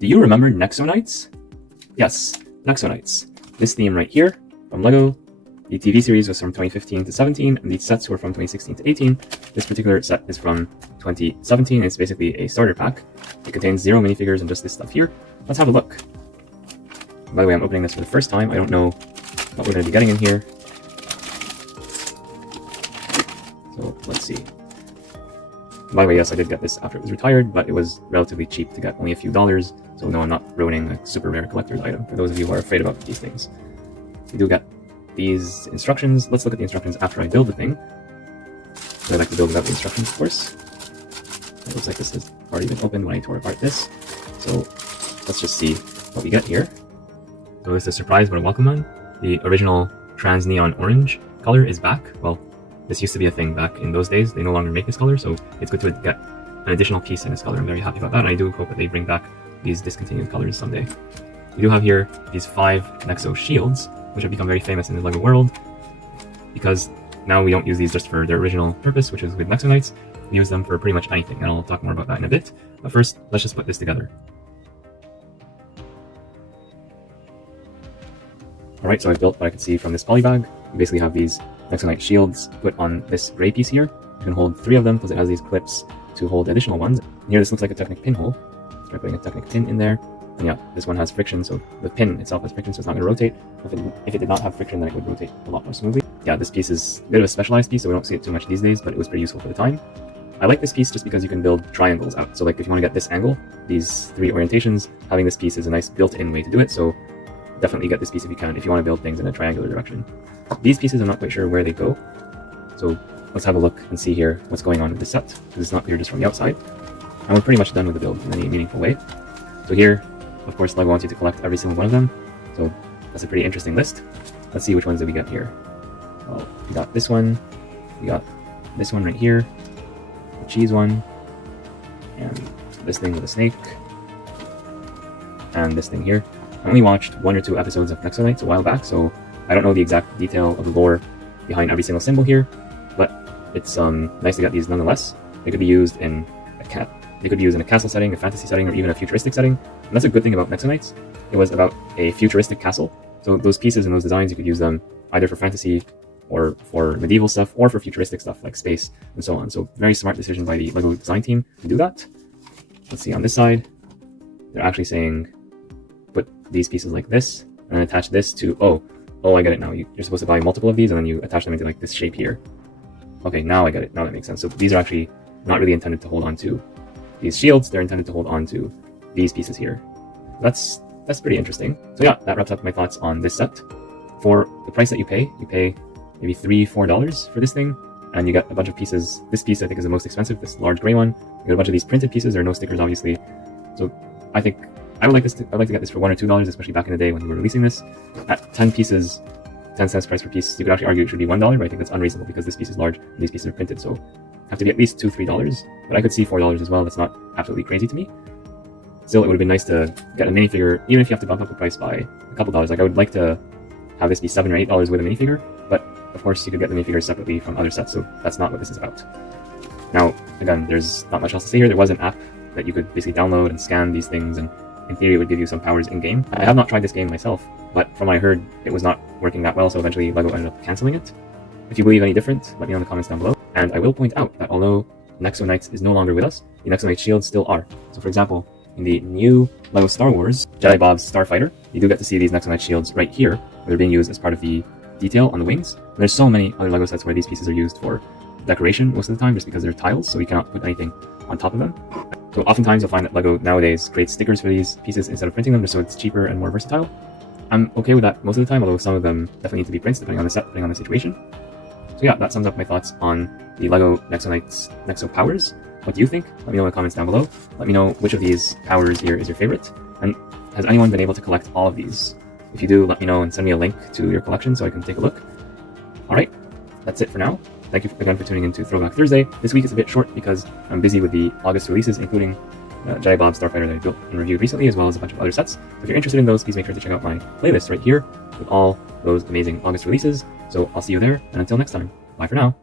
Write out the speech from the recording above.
Do you remember Nexo Nights? Yes, Nexo Nights. This theme right here from LEGO. The TV series was from 2015 to 17, and the sets were from 2016 to 18. This particular set is from 2017. It's basically a starter pack. It contains 0 minifigures and just this stuff here. Let's have a look. By the way, I'm opening this for the first time. I don't know what we're going to be getting in here. So let's see. By the way, yes, I did get this after it was retired, but it was relatively cheap to get, only a few dollars. So no, I'm not ruining a super rare collector's item for those of you who are afraid about these things. You do get these instructions. Let's look at the instructions after I build the thing. I like to build without the instructions, of course. It looks like this has already been opened when I tore apart this. So let's just see what we get here. So this is a surprise but a welcome one. The original trans neon orange color is back. Well, this used to be a thing back in those days. They no longer make this color, so it's good to get an additional piece in this color. I'm very happy about that, and I do hope that they bring back these discontinued colors someday. We do have here these 5 Nexo shields, which have become very famous in the LEGO world, because now we don't use these just for their original purpose, which is with Nexo Knights. We use them for pretty much anything, and I'll talk more about that in a bit. But first, let's just put this together. Alright, so I've built what I could see from this polybag. We basically have these Nexo Knight shields put on this gray piece here. You can hold 3 of them because it has these clips to hold additional ones. And here this looks like a Technic pinhole. Try putting a Technic pin in there. And yeah, this one has friction, so the pin itself has friction, so it's not going to rotate. If it did not have friction, then it would rotate a lot more smoothly. Yeah, this piece is a bit of a specialized piece, so we don't see it too much these days, but it was pretty useful for the time. I like this piece just because you can build triangles out. So like if you want to get this angle, these 3 orientations, having this piece is a nice built-in way to do it, so definitely get this piece if you can, if you want to build things in a triangular direction. These pieces, I'm not quite sure where they go, so let's have a look and see here what's going on with this set, because it's not clear just from the outside. And we're pretty much done with the build in any meaningful way. So here, of course, LEGO wants you to collect every single one of them, so that's a pretty interesting list. Let's see which ones that we get here. Well, we got this one, we got this one right here, the cheese one, and this thing with a snake, and this thing here. I only watched 1 or 2 episodes of Nexo Knights a while back, so I don't know the exact detail of the lore behind every single symbol here, but it's nice to get these nonetheless. They could be used in a castle setting, a fantasy setting, or even a futuristic setting. And that's a good thing about Nexo Knights. It was about a futuristic castle, so those pieces and those designs, you could use them either for fantasy or for medieval stuff, or for futuristic stuff like space and so on. So very smart decision by the LEGO design team to do that. Let's see, on this side, they're actually saying put these pieces like this and then attach this to, oh, I get it now. You're supposed to buy multiple of these and then you attach them into like this shape here. Okay, now I get it. Now that makes sense. So these are actually not really intended to hold on to these shields. They're intended to hold on to these pieces here. That's pretty interesting. So yeah, that wraps up my thoughts on this set. For the price that you pay maybe $3-4 for this thing, and you get a bunch of pieces. This piece I think is the most expensive, this large gray one. You get a bunch of these printed pieces. There are no stickers, obviously. So I think I would like to get this for $1 or $2, especially back in the day when we were releasing this. At 10 pieces, 10 cents price per piece, you could actually argue it should be $1, but I think that's unreasonable because this piece is large and these pieces are printed, so have to be at least $2-3. But I could see $4 as well. That's not absolutely crazy to me. Still, it would have been nice to get a minifigure, even if you have to bump up the price by a couple dollars. Like I would like to have this be $7 or $8 with a minifigure, but of course you could get the minifigures separately from other sets, so that's not what this is about. Now, again, there's not much else to say here. There was an app that you could basically download and scan these things, and in theory it would give you some powers in-game. I have not tried this game myself, but from what I heard, it was not working that well, so eventually LEGO ended up cancelling it. If you believe any different, let me know in the comments down below. And I will point out that although Nexo Knights is no longer with us, the Nexo Knight shields still are. So for example, in the new LEGO Star Wars Jedi Bob's Starfighter, you do get to see these Nexo Knight shields right here, where they're being used as part of the detail on the wings. And there's so many other LEGO sets where these pieces are used for decoration most of the time, just because they're tiles, so you cannot put anything on top of them. So oftentimes you'll find that LEGO nowadays creates stickers for these pieces instead of printing them, just so it's cheaper and more versatile. I'm okay with that most of the time, although some of them definitely need to be prints depending on the set, depending on the situation. So yeah, that sums up my thoughts on the LEGO Nexo Knights Nexo Powers. What do you think? Let me know in the comments down below. Let me know which of these powers here is your favorite, and has anyone been able to collect all of these? If you do, let me know and send me a link to your collection so I can take a look. Alright, that's it for now. Thank you again for tuning in to Throwback Thursday. This week is a bit short because I'm busy with the August releases, including Jedi Bob Starfighter that I built and reviewed recently, as well as a bunch of other sets. So if you're interested in those, please make sure to check out my playlist right here with all those amazing August releases. So I'll see you there, and until next time, bye for now.